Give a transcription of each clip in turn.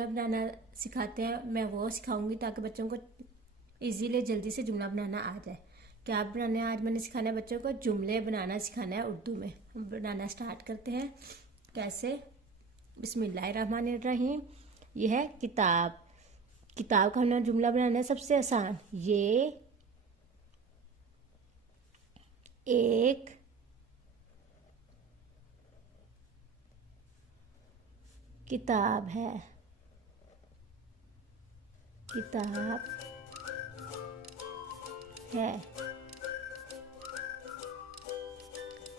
जुमला बनाना सिखाते हैं मैं वो सिखाऊंगी ताकि बच्चों को इजीली जल्दी से जुमला बनाना आ जाए। क्या बनाना है आज मैंने सिखाना है बच्चों को जुमले बनाना सिखाना है उर्दू में। हम बनाना स्टार्ट करते हैं। कैसे? बिस्मिल्लाहिर्रहमानिर्रहीम। ये है किताब। किताब का हमने जुमला बनाना है सबसे आसान। ये एक किताब है। किताब है।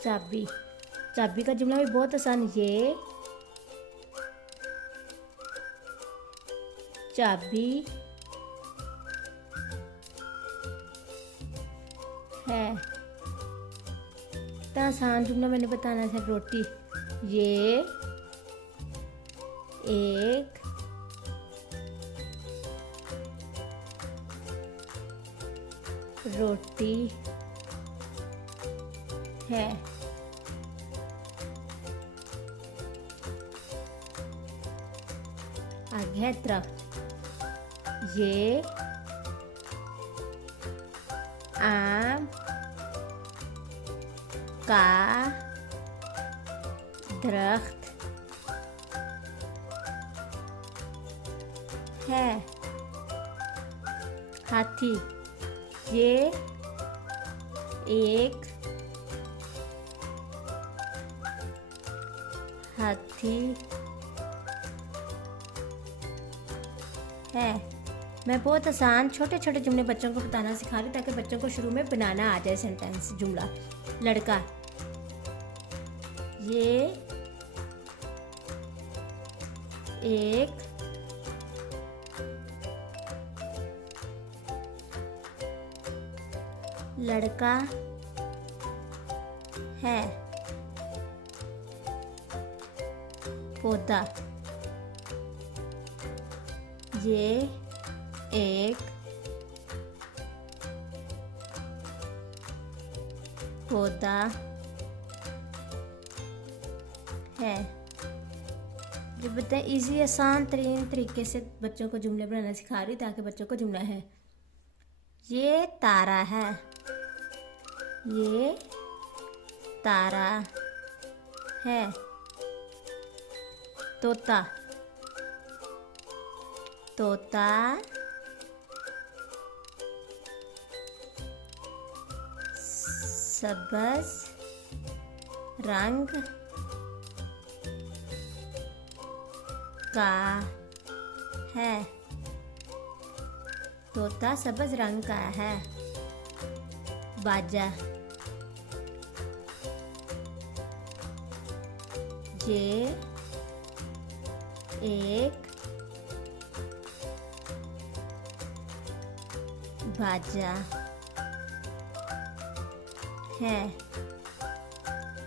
चाबी। चाबी का जुमला भी बहुत आसान। ये चाबी है। इतना आसान जुमला मैंने बताना था। रोटी। ये एक रोटी है। आगे है दरख्त। ये आम का दरख्त है। हाथी। ये एक हाथी है। मैं बहुत आसान छोटे छोटे जुमले बच्चों को बताना सिखा रही हूँ ताकि बच्चों को शुरू में बनाना आ जाए सेंटेंस जुमला। लड़का। ये एक लड़का है। पौधा। ये एक पौधा है। जो बताए इजी आसान तरीके से बच्चों को जुमले बनाना सिखा रही ताकि बच्चों को जुमला है। ये तारा है। ये तारा है। तोता। तोता सब्ज रंग का है। तोता सब्ज रंग का है। बाजा। ये एक बाजा है।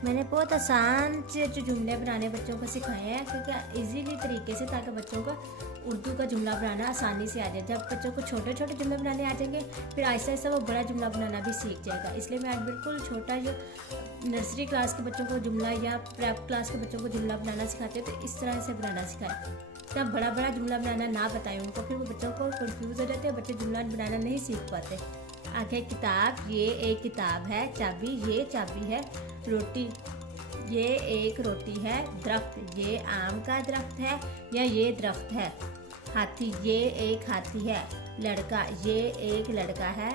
मैंने बहुत आसान से जो जुमले बनाने बच्चों को सिखाए हैं क्योंकि इजीली तरीके से ताकि बच्चों को उर्दू का जुमला बनाना आसानी से आ जाए। जब बच्चों को छोटे छोटे जुमले बनाने आ जाएंगे फिर आहिस्ता आहिस्ता वो बड़ा जुमला बनाना भी सीख जाएगा। इसलिए मैं आज बिल्कुल छोटा जो नर्सरी क्लास के बच्चों को जुमला या प्रेप क्लास के बच्चों को जुमला बनाना सिखाते हैं तो इस तरह से बनाना सिखाए। तब बड़ा बड़ा जुमला बनाना ना बताएं उनको, फिर वो बच्चों को कंफ्यूज हो जाते हैं, बच्चे जुमला बनाना नहीं सीख पाते। आगे किताब। ये एक किताब है। चाबी। ये चाबी है। रोटी। ये एक रोटी है। दरख्त। ये आम का दरख्त है या ये दरख्त है। हाथी। ये एक हाथी है। लड़का। ये एक लड़का है।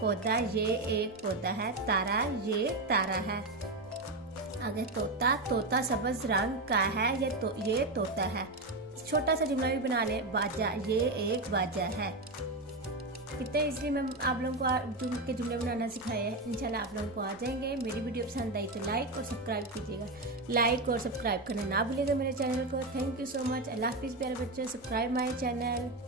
पौधा। ये एक पौधा है। तारा। ये तारा है। आगे तोता। तोता सब्ज रंग का है। ये तोता है। छोटा सा जुमला भी बना ले। बाजा। ये एक बाजा है। कितने इसलिए मैं आप लोगों को के जुमले बनाना सिखाए हैं। इंशाल्लाह आप लोगों को आ जाएंगे। मेरी वीडियो पसंद आई तो लाइक और सब्सक्राइब कीजिएगा। लाइक और सब्सक्राइब करना ना भूलिएगा मेरे चैनल को। Thank you so much. अल्लाह हाफिज़ प्यारे बच्चों। Subscribe my channel.